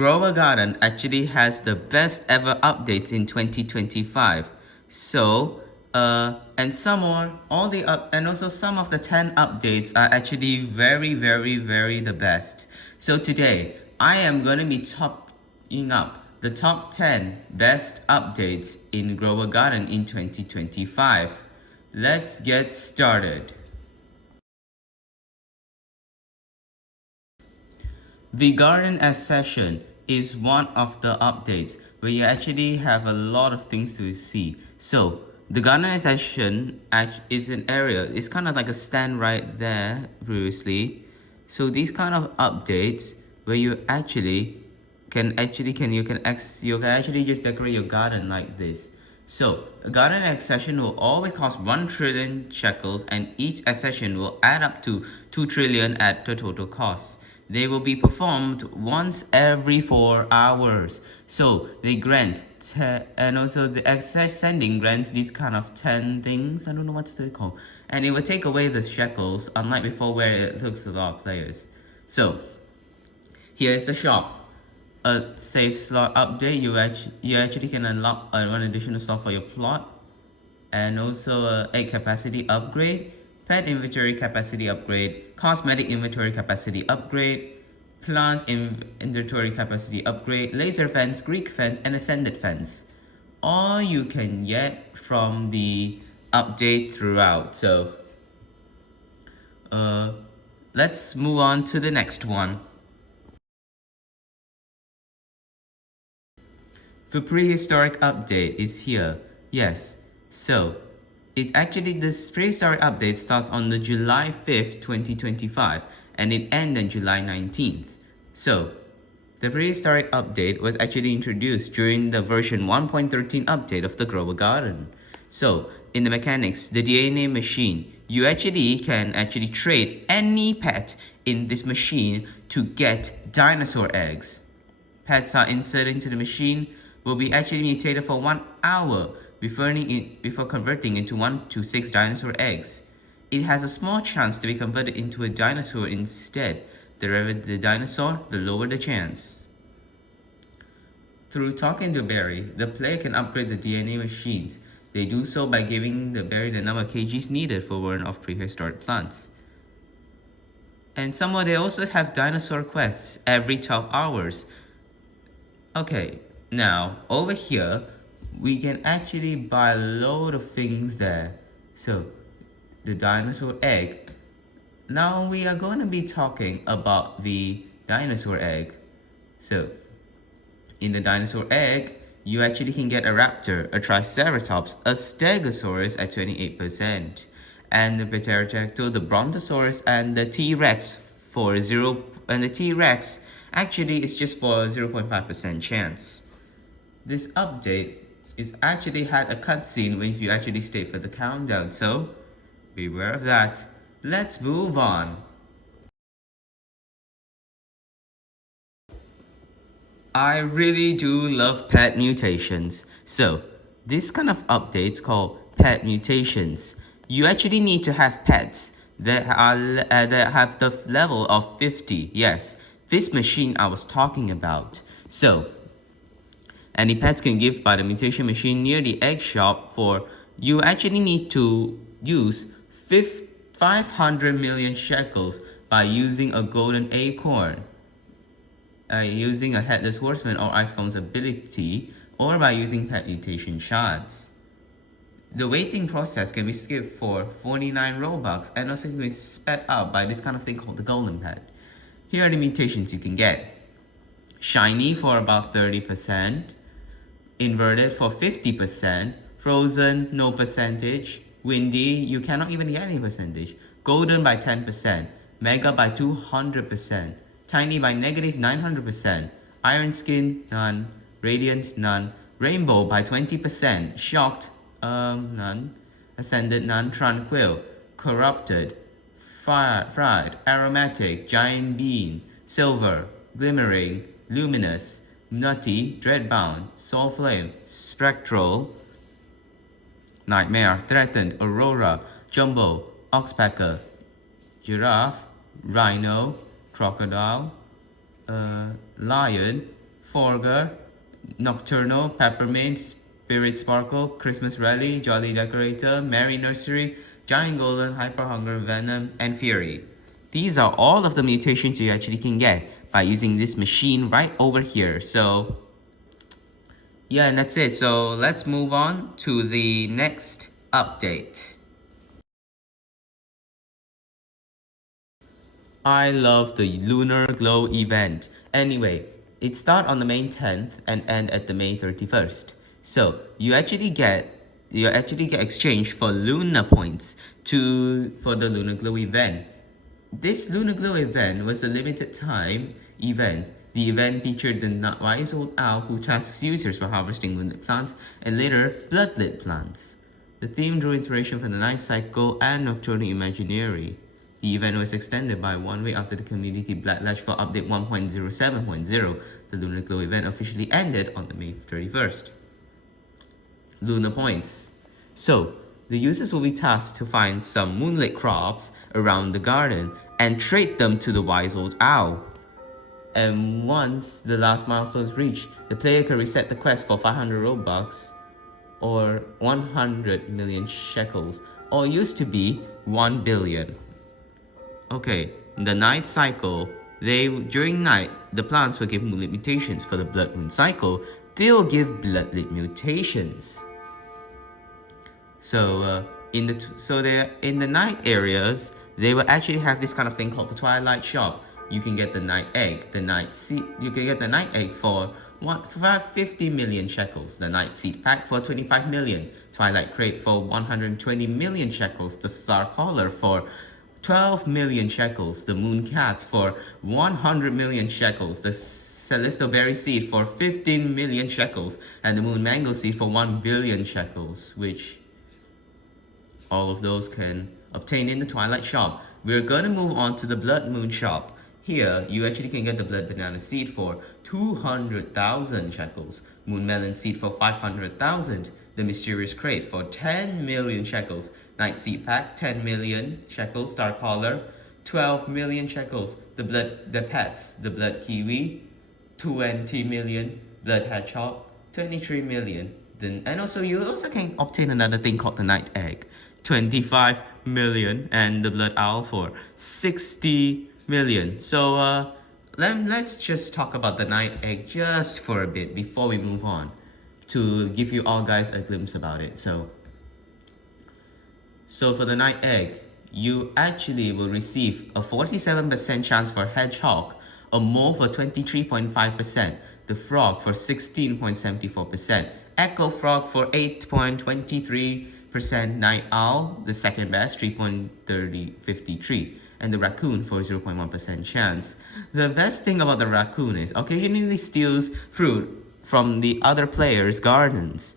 Grower Garden actually has the best ever updates in 2025. So, and some more, and also some of the 10 updates are actually very the best. So today, I am going to be topping up the top 10 best updates in Grower Garden in 2025. Let's get started. The Garden Ascension is one of the updates where you actually have a lot of things to see. So the Garden Ascension is an area, it's kind of like a stand right there previously. So these kind of updates where you can actually just decorate your garden like this. So a garden accession will always cost 1 trillion shekels, and each accession will add up to 2 trillion at the total cost. They will be performed once every 4 hours. So they grant, and also the ascending grants these kind of 10 things. I don't know what's they called. And it will take away the shekels, unlike before where it looks a lot of players. So here is the shop. A save slot update. You actually can unlock one additional slot for your plot, and also a egg capacity upgrade, pet inventory capacity upgrade, cosmetic inventory capacity upgrade, plant inventory capacity upgrade, laser fence, Greek fence, and ascended fence. All you can get from the update throughout. So let's move on to the next one. The prehistoric update is here. Yes. So this prehistoric update starts on the July 5th, 2025, and it ends on July 19th. So the prehistoric update was actually introduced during the version 1.13 update of the Grower Garden. So in the mechanics, the DNA machine, you can trade any pet in this machine to get dinosaur eggs. Pets are inserted into the machine, will be actually mutated for 1 hour before converting into 1 to 6 dinosaur eggs. It has a small chance to be converted into a dinosaur instead. The rarer the dinosaur, the lower the chance. Through talking to Barry, the player can upgrade the DNA machines. They do so by giving the Barry the number of kgs needed for one of prehistoric plants. And somewhere they also have dinosaur quests every 12 hours. Okay, now over here we can actually buy a load of things there. So the dinosaur egg. Now we are going to be talking about the dinosaur egg. So in the dinosaur egg, you actually can get a raptor, a triceratops, a stegosaurus at 28%, and the pterodactyl, the brontosaurus, and the T-Rex for 0, and the T-Rex actually is just for 0.5% chance. This update is actually had a cutscene when you actually stay for the countdown, so beware of that. Let's move on. I really do love pet mutations. So this kind of updates called pet mutations. You actually need to have pets that have the level of 50. Yes, this machine I was talking about. So any pets can give by the mutation machine near the egg shop for you actually need to use 500 million shekels by using a golden acorn, using a headless horseman or icecone's ability, or by using pet mutation shards. The waiting process can be skipped for 49 Robux and also can be sped up by this kind of thing called the golden pet. Here are the mutations you can get. Shiny for about 30%, inverted for 50%, frozen no percentage, windy you cannot even get any percentage, golden by 10%, mega by 200%, tiny by negative 900%, iron skin none, radiant none, rainbow by 20%, shocked none, ascended none, tranquil, corrupted, fried, aromatic, giant bean, silver, glimmering, luminous, nutty, dreadbound, soul flame, spectral, nightmare, threatened, aurora, jumbo, oxpecker, giraffe, rhino, crocodile, lion, Forger, Nocturnal, Peppermint, Spirit Sparkle, Christmas Rally, Jolly Decorator, Merry Nursery, Giant Golden, Hyper Hunger, Venom, and Fury. These are all of the mutations you actually can get by using this machine right over here. So yeah, and that's it. So let's move on to the next update. I love the Lunar Glow event. Anyway, it starts on the May 10th and end at the May 31st. So you actually get exchange for Lunar points for the Lunar Glow event. This Lunar Glow event was a limited time event. The event featured the wise old owl who tasks users for harvesting moonlit plants and later bloodlit plants. The theme drew inspiration from the night cycle and nocturnal imaginary. The event was extended by 1 week after the community backlash for update 1.07.0. The Lunar Glow event officially ended on the May 31st. Lunar points. So, the users will be tasked to find some moonlit crops around the garden and trade them to the wise old owl. And once the last milestone is reached, the player can reset the quest for 500 Robux or 100 million shekels, or used to be 1 billion. Okay, in the night cycle, during night, the plants will give moonlit mutations. For the blood moon cycle, they will give bloodlit mutations. So in the night areas, they will actually have this kind of thing called the Twilight Shop. You can get the night egg, the night seed. You can get the night egg for 50 million shekels, the night seed pack for 25 million, Twilight crate for 120 million shekels, the star collar for 12 million shekels, the moon cats for 100 million shekels, the celestial berry seed for 15 million shekels, and the moon mango seed for 1 billion shekels, which all of those can obtain in the Twilight Shop. We're gonna move on to the Blood Moon Shop. Here, you actually can get the Blood Banana seed for 200,000 shekels, Moon Melon seed for 500,000, the Mysterious crate for 10 million shekels, Night seed pack 10 million shekels, Star collar 12 million shekels, the Blood kiwi 20 million, Blood hedgehog 23 million. And also you can obtain another thing called the Night egg, 25 million, and the Blood owl for 60 million. So let's just talk about the Night egg just for a bit before we move on, to give you all guys a glimpse about it. So for the Night egg, you actually will receive a 47% chance for hedgehog, a mole for 23.5%, the frog for 16.74%, echo frog for 8.23%, night owl, the second best, 3.53, and the raccoon for 0.1% chance. The best thing about the raccoon is occasionally steals fruit from the other players' gardens,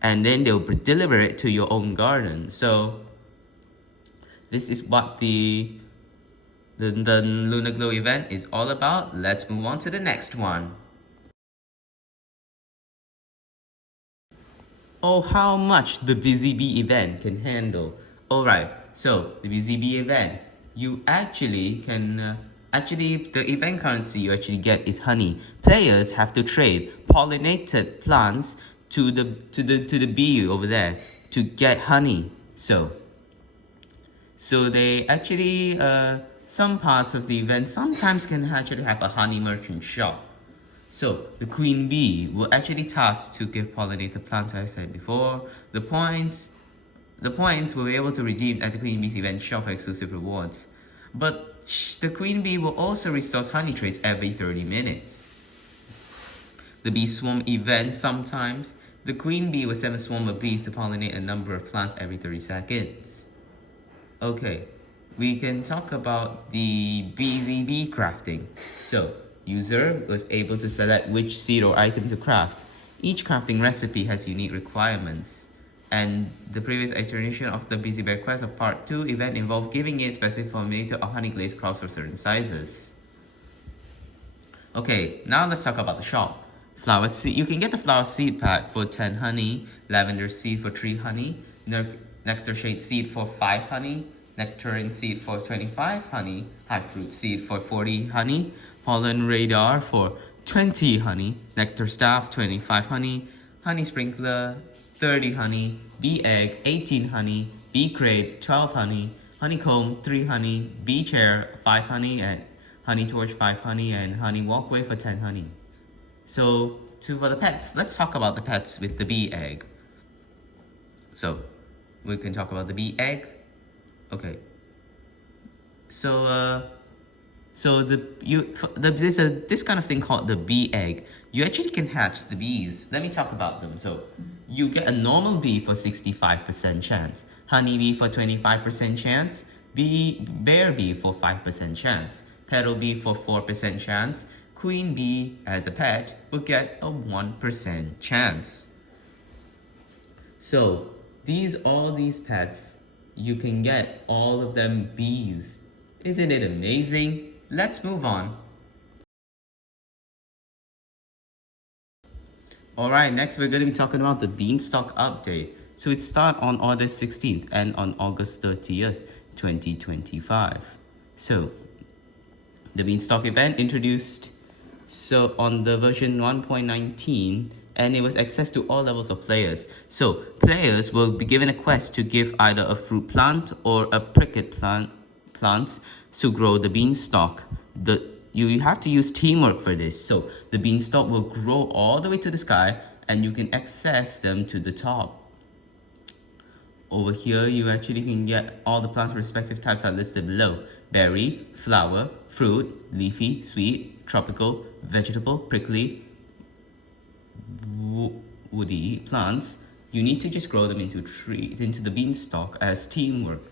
and then they'll deliver it to your own garden. So this is what the Lunar Glow event is all about. Let's move on to the next one. Oh, how much the Bizzy Bee event can handle. Alright, so the Bizzy Bee event, you actually can the event currency you actually get is honey. Players have to trade pollinated plants to the bee over there to get honey. So they actually some parts of the event sometimes can actually have a honey merchant shop. So the queen bee will actually task to give pollinated plants, as I said before. The points will be able to redeem at the queen bee's event shop for exclusive rewards. But the queen bee will also restore honey traits every 30 minutes. The bee swarm event sometimes, the queen bee will send a swarm of bees to pollinate a number of plants every 30 seconds. Okay, we can talk about the Bizzy Bee crafting. So, user was able to select which seed or item to craft. Each crafting recipe has unique requirements. And the previous iteration of the Bizzy Bear Quest of Part 2 event involved giving it specific formulated or honey glazed crops for certain sizes. Okay, now let's talk about the shop. Flower seed. You can get the flower seed pack for 10 honey, lavender seed for 3 honey, nectar shade seed for 5 honey, nectarine seed for 25 honey, high fruit seed for 40 honey, pollen radar for 20 honey, nectar staff 25 honey, honey sprinkler 30 honey, bee egg 18 honey, bee crate 12 honey, honeycomb 3 honey, bee chair 5 honey, and honey torch 5 honey, and honey walkway for 10 honey. So for the pets, let's talk about the pets with the bee egg. So we can talk about the bee egg. Okay. There's this kind of thing called the bee egg. You actually can hatch the bees. Let me talk about them. So you get a normal bee for 65% chance, honey bee for 25% chance, bear bee for 5% chance, petal bee for 4% chance, queen bee as a pet will get a 1% chance. So all these pets, you can get all of them bees. Isn't it amazing? Let's move on. Alright, next we're going to be talking about the Beanstalk update. So it starts on August 16th and on August 30th, 2025. So the Beanstalk event introduced on the version 1.19, and it was access to all levels of players. So players will be given a quest to give either a fruit plant or a pricklet plants to grow the beanstalk. You have to use teamwork for this. So the beanstalk will grow all the way to the sky, and you can access them to the top. Over here, you actually can get all the plants' respective types are listed below: berry, flower, fruit, leafy, sweet, tropical, vegetable, prickly, woody plants. You need to just grow them into the beanstalk as teamwork.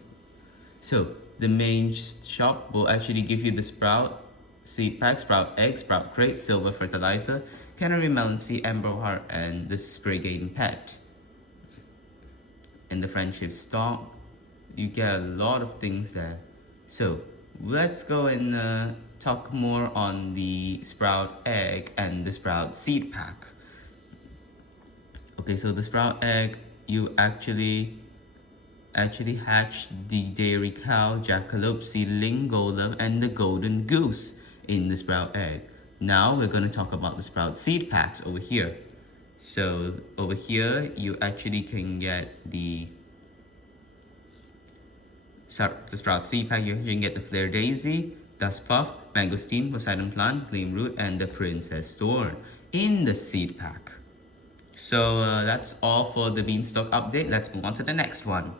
So the main shop will actually give you the sprout seed pack, sprout egg, sprout crate, silver fertilizer, canary melon seed, amber heart, and the spray game pet. In the friendship stock, you get a lot of things there. So let's go and talk more on the sprout egg and the sprout seed pack. Okay, so the sprout egg, you actually hatch the dairy cow, jackalope, seedling, golem, and the golden goose in the sprout egg. Now we're going to talk about the sprout seed packs over here. So over here, you actually can get the sprout seed pack. You can get the flare daisy, dust puff, mangosteen, poseidon plant, gleam root, and the princess thorn in the seed pack. So that's all for the beanstalk update. Let's move on to the next one.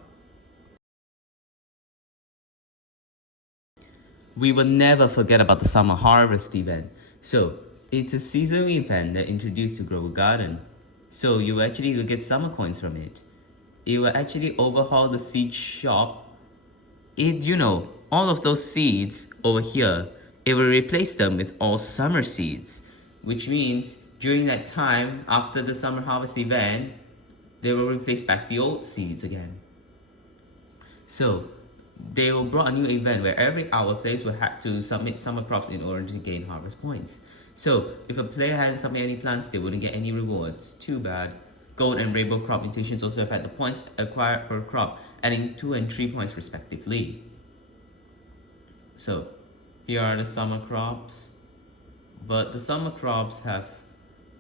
We will never forget about the summer harvest event. So it's a seasonal event that introduced to Grow a Garden. So you actually will get summer coins from it. It will actually overhaul the seed shop. All of those seeds over here, it will replace them with all summer seeds, which means during that time after the summer harvest event, they will replace back the old seeds again. So they will brought a new event where every hour players will have to submit summer crops in order to gain harvest points. So if a player hadn't submitted any plants, they wouldn't get any rewards. Too bad. Gold and rainbow crop mutations also affect the points acquired per crop, adding 2 and 3 points respectively. So here are the summer crops, but the summer crops have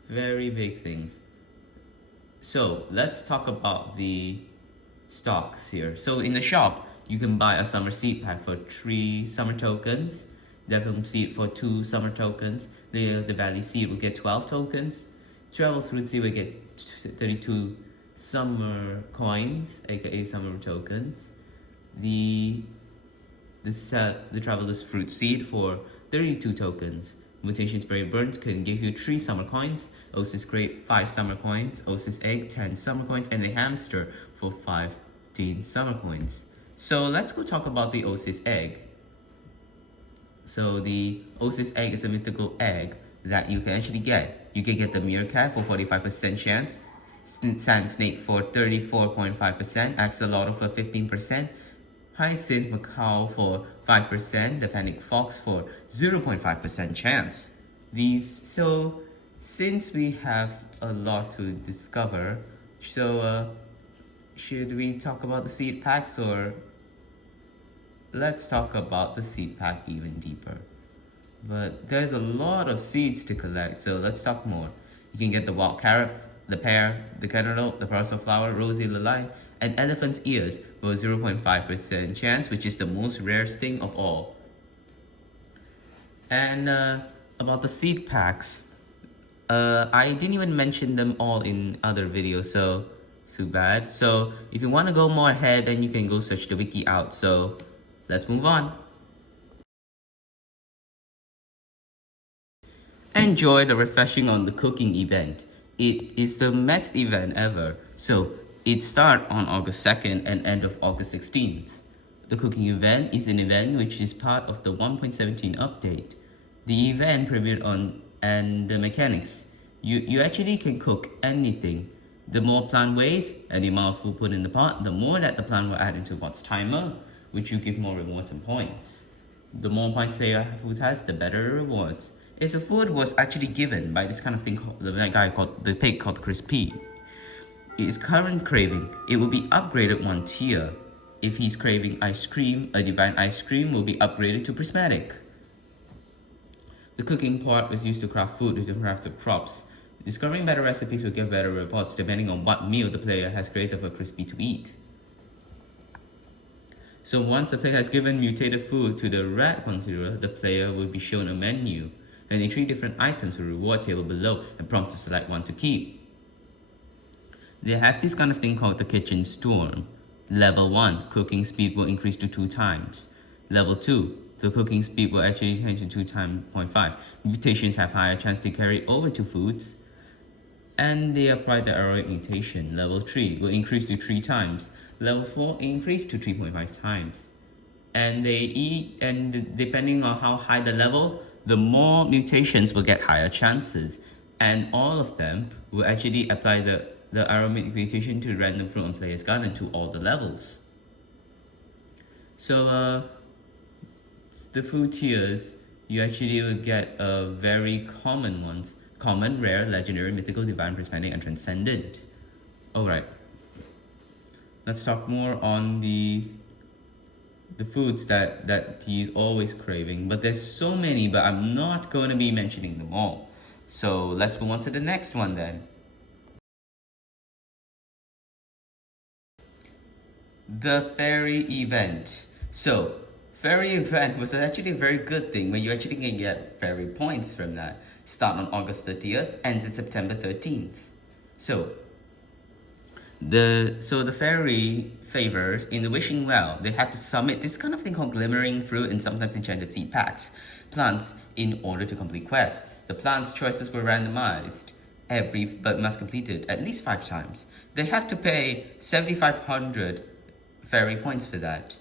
very big things. So let's talk about the stocks here. So in the shop, you can buy a summer seed pack for 3 summer tokens, Devon seed for 2 summer tokens, the valley seed will get 12 tokens, Travel's fruit seed will get 32 summer coins, aka summer tokens, the Traveler's fruit seed for 32 tokens, Mutations berry burnt can give you 3 summer coins, Osis grape 5 summer coins, Osis egg 10 summer coins, and the hamster for 15 summer coins. So let's go talk about the Osis egg. So the Osis egg is a mythical egg that you can actually get. You can get the meerkat for 45% chance, sand snake for 34.5%, axolotl for 15%, hyacinth macaw for 5%, the fennec fox for 0.5% chance. So since we have a lot to discover, should we talk about the seed packs, or let's talk about the seed pack even deeper? But there's a lot of seeds to collect, so let's talk more. You can get the wild carrot, the pear, the cantaloupe, the parasol flower, rosy lily, and elephant's ears for 0.5% chance, which is the most rarest thing of all. And about the seed packs, I didn't even mention them all in other videos, so too bad. So if you want to go more ahead, then you can go search the wiki out. So let's move on. Enjoy the refreshing on the cooking event. It is the best event ever. So it starts on August 2nd and end of August 16th. The cooking event is an event which is part of the 1.17 update. The event premiered on and the mechanics. You actually can cook anything. The more plant weighs and the amount of food put in the pot, the more that the plant will add into the pot's timer, which you give more rewards and points. The more points your food has, the better the rewards. If the food was actually given by this kind of thing, the guy called the pig called Crispy, his current craving, it will be upgraded one tier. If he's craving ice cream, a divine ice cream will be upgraded to prismatic. The cooking pot was used to craft food with different types of crops. Discovering better recipes will give better reports depending on what meal the player has created for Crispy to eat. So once the player has given mutated food to the rat considerer, the player will be shown a menu and in 3 different items to reward table below and prompt to select one to keep. They have this kind of thing called the kitchen storm. Level 1, cooking speed will increase to 2 times. Level 2, the cooking speed will actually change to 2 times 0.5. Mutations have higher chance to carry over to foods. And they apply the heroic mutation. Level 3 will increase to 3 times. Level 4 increase to 3.5 times. And they eat, and depending on how high the level, the more mutations will get higher chances. And all of them will actually apply the aromatic mutation to random fruit on player's garden to all the levels. So the food tiers, you actually will get very common ones. Common, rare, legendary, mythical, divine, prismatic, and transcendent. Alright. Let's talk more on the foods that he's always craving. But there's so many, but I'm not going to be mentioning them all. So let's move on to the next one then. The fairy event. So fairy event was actually a very good thing when you actually can get fairy points from that. Start on August 30th, ends in September 13th. So the fairy favors in the wishing well, they have to submit this kind of thing called glimmering fruit and sometimes enchanted seed packs, plants, in order to complete quests. The plants choices were randomized but must complete it at least 5 times. They have to pay 7,500 fairy points for that.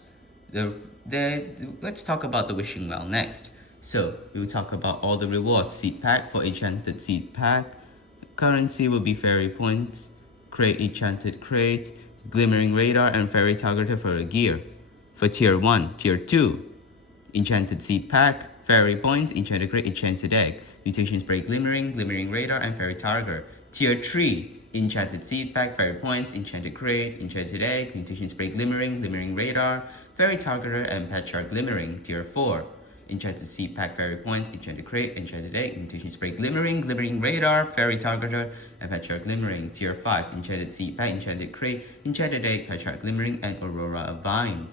Let's talk about the wishing well next. So we will talk about all the rewards. Seed pack for enchanted seed pack. Currency will be fairy points. Crate enchanted crate. Glimmering radar and fairy targeter for a gear. For tier 1, tier 2. Enchanted seed pack. Fairy points, enchanted crate, enchanted egg. Mutation spray glimmering, glimmering radar, and fairy target. Tier 3. Enchanted seed pack, fairy points, enchanted crate, enchanted egg, mutation spray glimmering, glimmering radar, fairy targeter, and pet shark glimmering. Tier 4. Enchanted seed pack, fairy points, enchanted crate, enchanted egg, mutation spray glimmering, glimmering radar, fairy targeter, and pet shark glimmering. Tier 5. Enchanted seed pack, enchanted crate, enchanted egg, pet shark glimmering, and aurora of vine.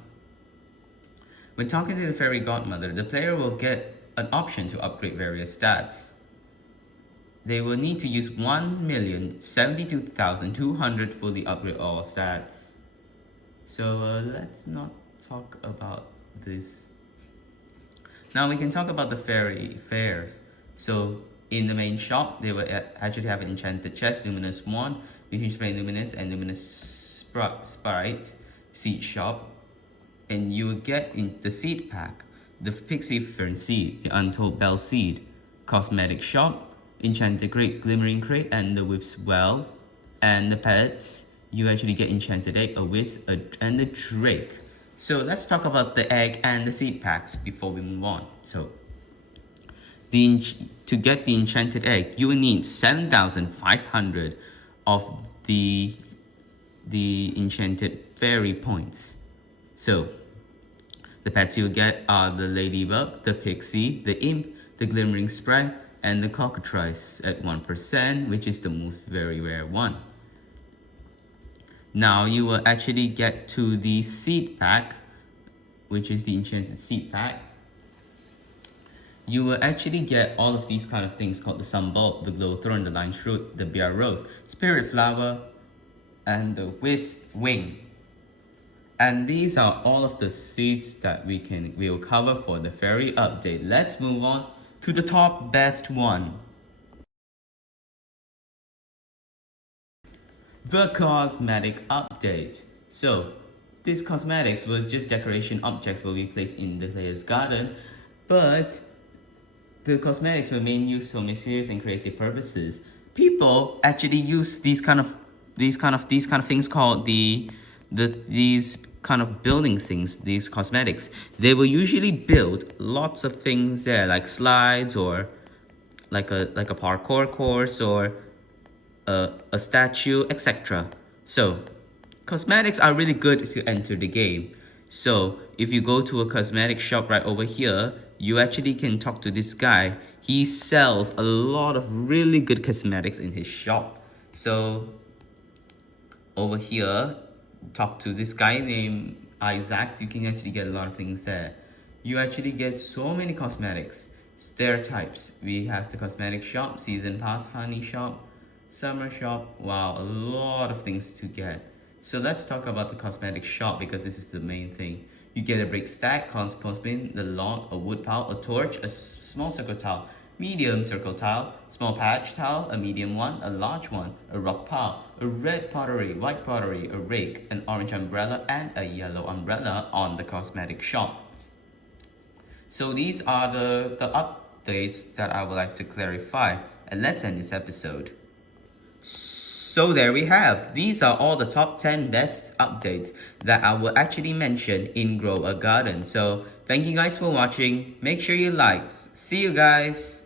When talking to the fairy godmother, the player will get an option to upgrade various stats. They will need to use 1,072,200 fully upgrade all stats. So let's not talk about this. Now we can talk about the fairy fairs. So in the main shop, they will actually have an enchanted chest, luminous wand, mutation spray luminous, and luminous sprite seed shop. And you will get in the seed pack, the pixie fern seed, the untold bell seed, cosmetic shop, enchanted crate, glimmering crate, and the whip's well. And the pets, you actually get enchanted egg, a wisp, and a drake. So let's talk about the egg and the seed packs before we move on. So to get the enchanted egg, you will need 7,500 of the enchanted fairy points. So the pets you'll get are the ladybug, the pixie, the imp, the glimmering spread, and the cockatrice at 1%, which is the most very rare one. Now you will actually get to the seed pack, which is the enchanted seed pack. You will actually get all of these kind of things called the sunbolt, the glowthorn, the lion's root, the bear rose, spirit flower, and the wisp wing. And these are all of the seeds that we'll cover for the fairy update. Let's move on to the top best one. The cosmetic update. So these cosmetics were just decoration objects will be placed in the player's garden, but the cosmetics were mainly used for mysterious and creative purposes. People actually use these kind of things called these kind of building things, these cosmetics. They will usually build lots of things there, like slides or like a parkour course or a statue, etc. So cosmetics are really good to enter the game. So if you go to a cosmetic shop right over here, you actually can talk to this guy. He sells a lot of really good cosmetics in his shop. So over here, talk to this guy named Isaac. You can actually get a lot of things there. You actually get so many cosmetics. There are types. We have the cosmetic shop, season pass, honey shop, summer shop. Wow, a lot of things to get. So let's talk about the cosmetic shop because this is the main thing. You get a brick stack, compost bin, the log, a wood pile, a torch, a small circle tile, medium circle tile, small patch tile, a medium one, a large one, a rock pile, a red pottery, white pottery, a rake, an orange umbrella, and a yellow umbrella on the cosmetic shop. So these are the updates that I would like to clarify. And let's end this episode. So there we have. These are all the top 10 best updates that I will actually mention in Grow a Garden. So thank you guys for watching. Make sure you like. See you guys.